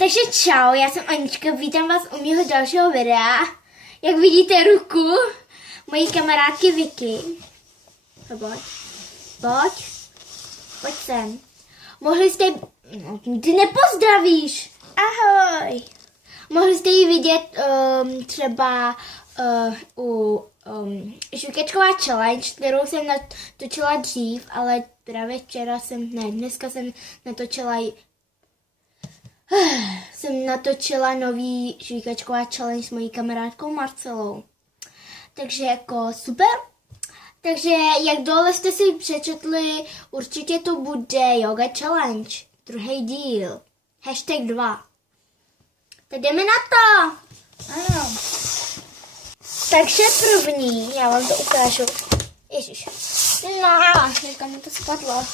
Takže čau, já jsem Anička, vítám vás u mého dalšího videa. Jak vidíte ruku mojí kamarádky Vicky. Pojď sem. Mohli jste, ty nepozdravíš. Ahoj. Mohli jste ji vidět třeba u žvýkačková challenge, kterou jsem natočila dřív, ale právě dneska jsem natočila nový žvýkačková challenge s mojí kamarádkou Marcelou. Takže jako super. Takže jak dole jste si přečetli, určitě to bude yoga challenge, druhý díl, #2. Tak jdeme na to. Ano. Takže první, já vám to ukážu. Ježiš. No, teďka mi to spadlo.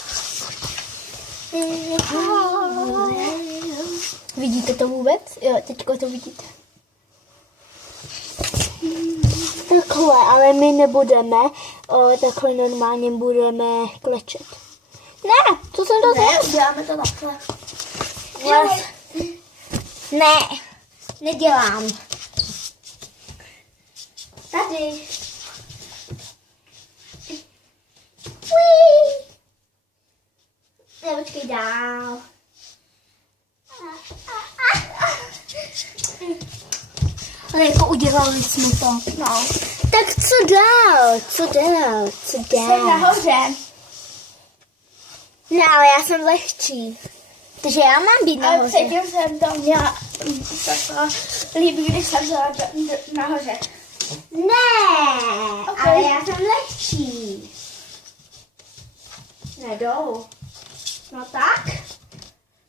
Vidíte to vůbec? Jo, teďko to vidíte. Takhle, ale my nebudeme, takhle normálně budeme klečet. Ne, co jsem to Ne, uděláme to takhle. Ne, nedělám. Tady. Ne, počkej dál. Ale jako udělali jsme to. No. Tak co dál? Jsem nahoře. Ne, ale já jsem lehčí. Takže já mám být Ale nahoře. předtím jsem to měla takhle líbí, když jsem byla nahoře. Ne, Okay. ale já jsem lehčí. Ne, dolů. No tak.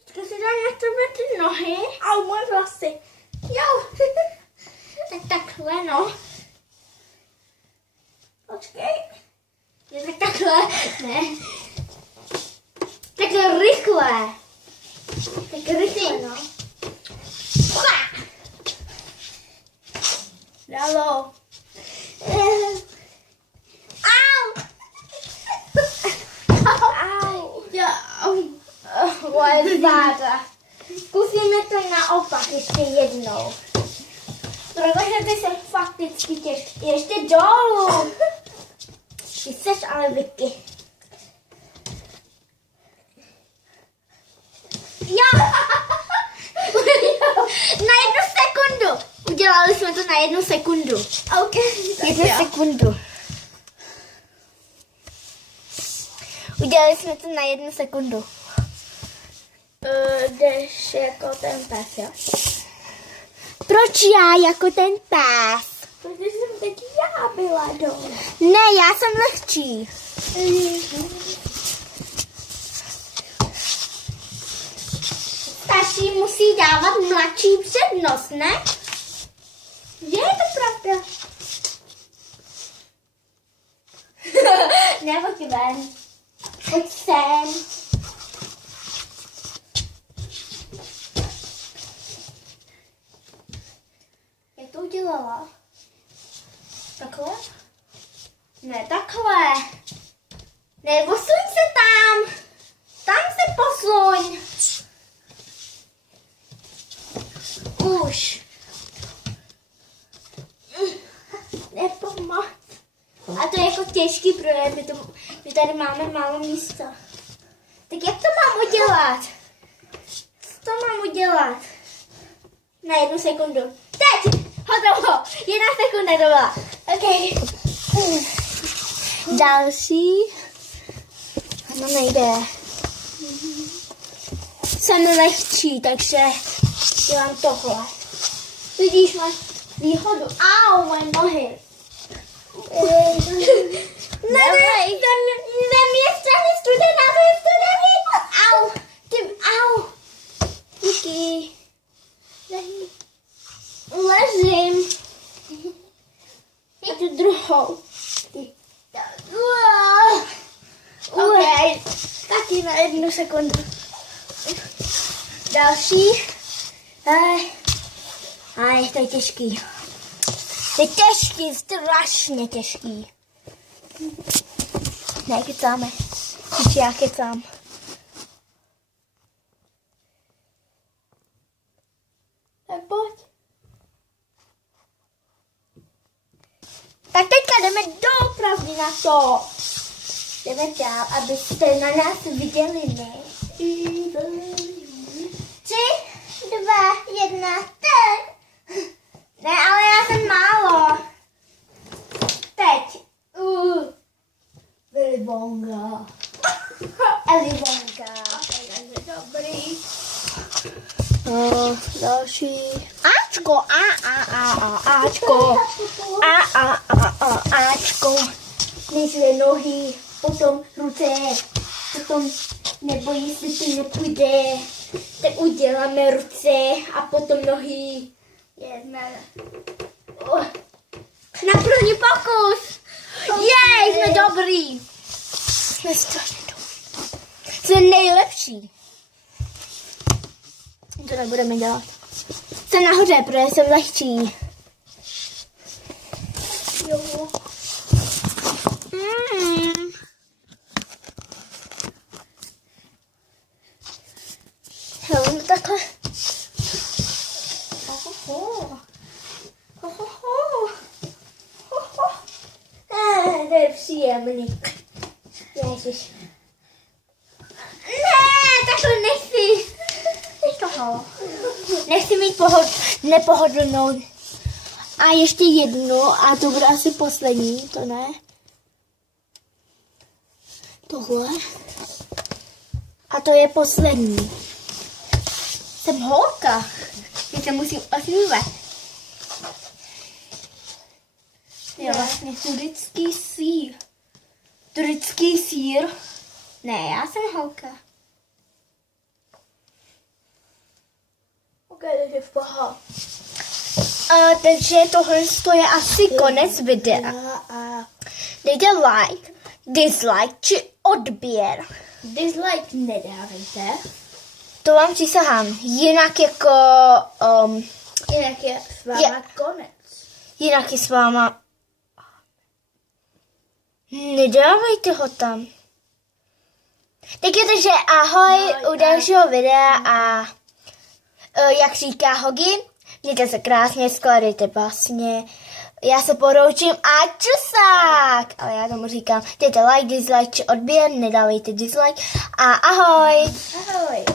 Teďka si dám na tebe ty nohy. Au, moje vlasy. Jo. Tak takhle, no. Počkej. Je tak takhle. Ne. Takhle rychle. Tak rychle, no. Dalo. Au! Au. Jo. Moje záda. Zkusíme to naopak ještě jednou. Protože ty jsi fakticky těžký. Ještě dolů. Ty seš ale Vicky. Jo! Na 1 sekundu. Udělali jsme to na 1 sekundu. OK. Tak 1 jo. sekundu. Udělali jsme to na 1 sekundu. Jdeš jako ten pes, jo? Proč já jako ten pes? Protože jsem teď já byla dole. Ne, já jsem lehčí. Starší musí dávat mladší přednost, ne? Je to pravda. Nebo ti ven. Pojď sem. Jak to udělala? Takhle? Ne, takhle. Ne, posuň se tam. Tam se posuň. Už. Nepomoc. A to je jako těžký projekt, my tady máme málo místa. Tak jak to mám udělat? Co to mám udělat? Na 1 sekundu. Teď! Hotovo! 1 sekunda to byla. OK. Další. No nejde. Jsem lehčí, takže dělám tohle. Vidíš, máš výhodu. Au, moje nohy. Ne, zem je strašně studená, to je studený. Au, au. Díky. Ležím. A tu druhou. OK. Taky na 1 sekundu. Další. Aj, to je těžký. To je těžký, strašně těžký. Ne, kecáme. Já kecám. doopravdy na to. Jdeme dál, abyste na nás viděli, ne? 3, 2, 1, teď. Ne, ale já jsem málo. Teď. Willy Wonka. Ellie Wonka. Dobrý. Další. Ačko, Ačko. Ačko. Nejdříve nohy, potom ruce, potom nebo jestli to nepůjde, tak uděláme ruce a potom nohy. Na první pokus. Jej, jsme dobrý. Jsme strašně dobrý. Jsme nejlepší. To nebudeme dělat. Jsem nahoře, protože jsem lehčí. Jo. Jo, takhle. To je příjemný. Ježiš. Ne, takhle nechci. Toho. Nechci mít nepohodlnou. A ještě jednu, a to bude asi poslední, to ne? Tohle. A to je poslední. Jsem holka. Já se musím osmívat. Jo, vlastně turecký sýr. Turecký sýr. Ne, já jsem holka. Ok, takže v pohodě. Takže tohle je asi konec videa. Dejte like, dislike či odběr. Dislike nedávejte. To vám přísahám. Jinak jako... Jinak je s váma konec. Jinak je s váma... Nedávejte ho tam. Tak je to, že ahoj u dalšího videa a jak říká Hogi, mějte se krásně, skladejte básně. Já se poroučím a čusák! Ale já tomu říkám, dejte like, dislike či odběr, nedávejte dislike a ahoj! Ahoj.